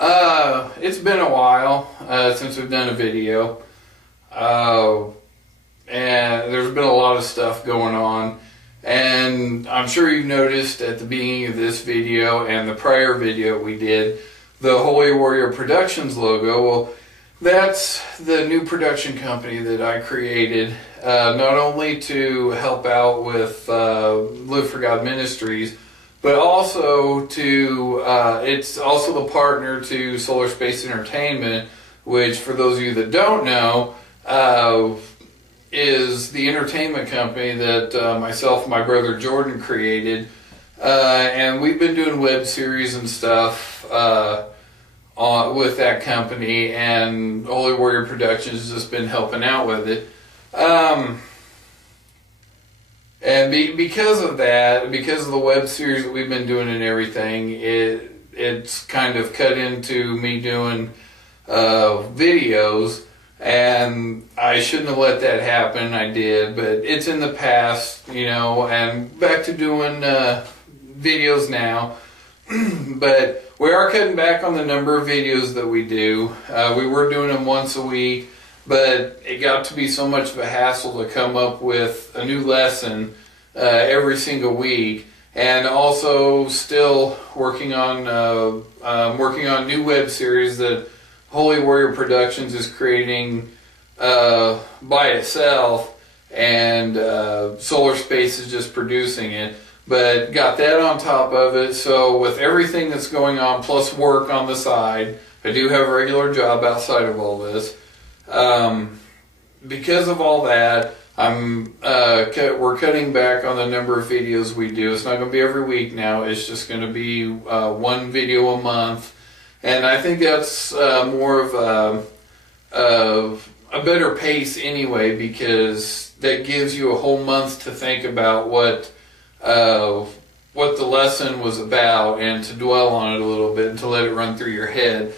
It's been a while since we've done a video, and there's been a lot of stuff going on, and I'm sure you've noticed at the beginning of this video and the prior video we did, the Holy Warrior Productions logo. Well, that's the new production company that I created, not only to help out with Live for God Ministries, but also to, it's also the partner to Solar Space Entertainment, which, for those of you that don't know, is the entertainment company that myself and my brother Jordan created. And we've been doing web series and stuff with that company, and Holy Warrior Productions has just been helping out with it. And because of that, because of the web series that we've been doing and everything, it's kind of cut into me doing videos, and I shouldn't have let that happen. I did, but it's in the past, you know, and back to doing videos now. But we are cutting back on the number of videos that we do. We were doing them once a week, but it got to be so much of a hassle to come up with a new lesson every single week, and also still working on new web series that Holy Warrior Productions is creating by itself, and Solar Space is just producing it. But got that on top of it, so with everything that's going on, plus work on the side, I do have a regular job outside of all this. Because of all that, we're cutting back on the number of videos we do. It's not going to be every week now. It's just going to be one video a month, and I think that's more of a better pace anyway, because that gives you a whole month to think about what the lesson was about, and to dwell on it a little bit and to let it run through your head.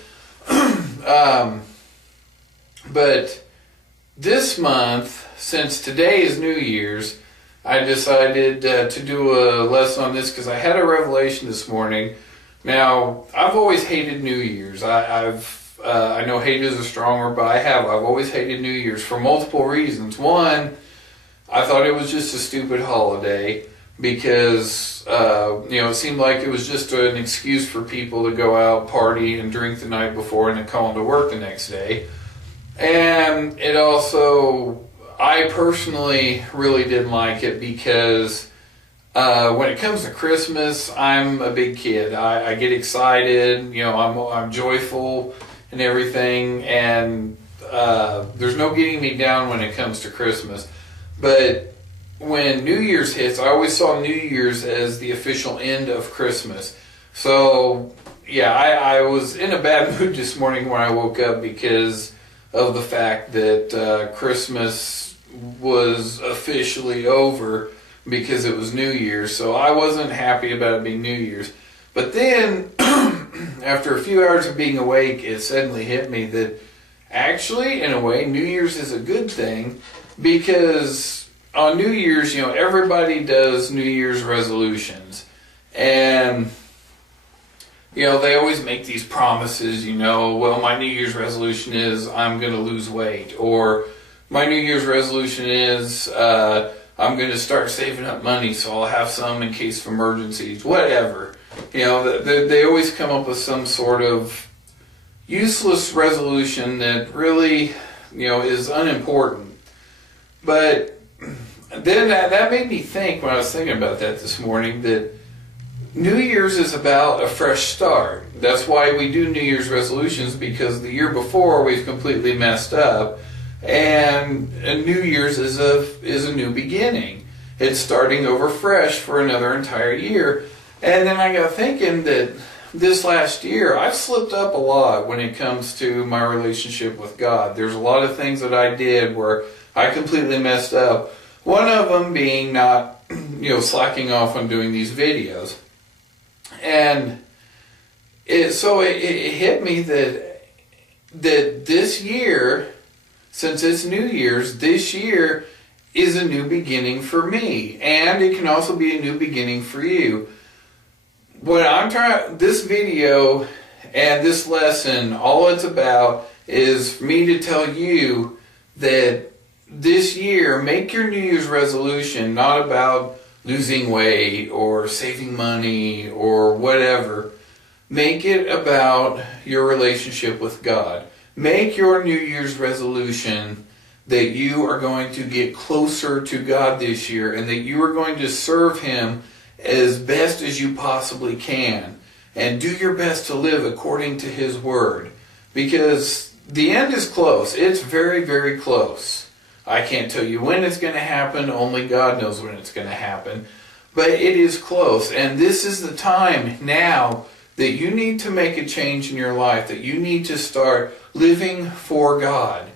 But this month, since today is New Year's, I decided to do a lesson on this because I had a revelation this morning. Now, I've always hated New Year's. I know hate is a strong word, but I've always hated New Year's for multiple reasons. One, I thought it was just a stupid holiday, because it seemed like it was just an excuse for people to go out, party, and drink the night before, and then call into work the next day. And it also, I personally really didn't like it, because when it comes to Christmas, I'm a big kid. I get excited, I'm joyful and everything, and there's no getting me down when it comes to Christmas. But when New Year's hits, I always saw New Year's as the official end of Christmas. So, yeah, I was in a bad mood this morning when I woke up because of the fact that Christmas was officially over because it was New Year's. So I wasn't happy about it being New Year's. But then, after a few hours of being awake, it suddenly hit me that actually, in a way, New Year's is a good thing, because on New Year's, everybody does New Year's resolutions. And, they always make these promises, well, my New Year's resolution is I'm going to lose weight. Or my New Year's resolution is I'm going to start saving up money so I'll have some in case of emergencies. Whatever. They always come up with some sort of useless resolution that really, is unimportant. But then that made me think, when I was thinking about that this morning, that New Year's is about a fresh start. That's why we do New Year's resolutions, because the year before we've completely messed up, and New Year's is a new beginning. It's starting over fresh for another entire year. And then I got thinking that this last year I've slipped up a lot when it comes to my relationship with God. There's a lot of things that I did where I completely messed up. One of them being not, slacking off on doing these videos. And it hit me that this year, since it's New Year's, this year is a new beginning for me. And it can also be a new beginning for you. What I'm trying, this video And this lesson, all it's about is for me to tell you that this year, make your New Year's resolution not about losing weight or saving money or whatever. Make it about your relationship with God. Make your New Year's resolution that you are going to get closer to God this year and that you are going to serve Him as best as you possibly can. And do your best to live according to His Word. Because the end is close. It's very, very close. I can't tell you when it's going to happen. Only God knows when it's going to happen. But it is close. And this is the time now that you need to make a change in your life. That you need to start living for God.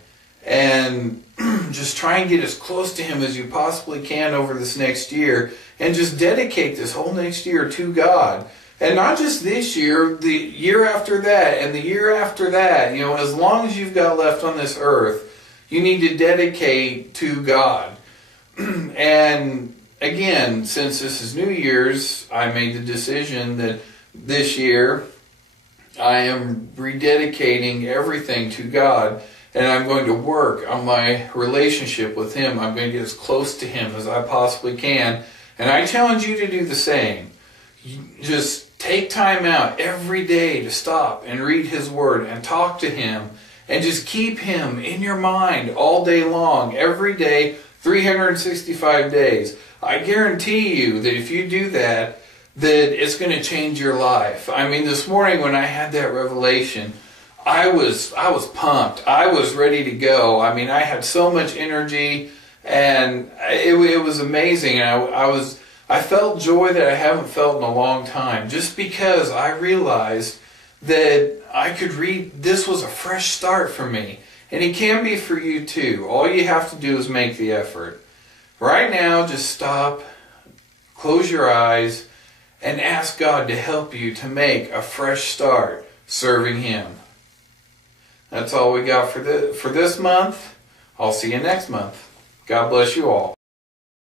And just try and get as close to Him as you possibly can over this next year. And just dedicate this whole next year to God. And not just this year, the year after that, and the year after that. You know, as long as you've got left on this earth, you need to dedicate to God. And again, since this is New Year's, I made the decision that this year I am rededicating everything to God. And I'm going to work on my relationship with Him. I'm going to get as close to Him as I possibly can. And I challenge you to do the same. Just take time out every day to stop and read His Word and talk to Him. And just keep Him in your mind all day long, every day, 365 days. I guarantee you that if you do that, that it's going to change your life. I mean, this morning when I had that revelation, I was pumped. I was ready to go. I mean, I had so much energy, and it was amazing. I felt joy that I haven't felt in a long time, just because I realized that I could read, this was a fresh start for me. And it can be for you too. All you have to do is make the effort. Right now, just stop, close your eyes, and ask God to help you to make a fresh start serving Him. That's all we got for this month. I'll see you next month. God bless you all.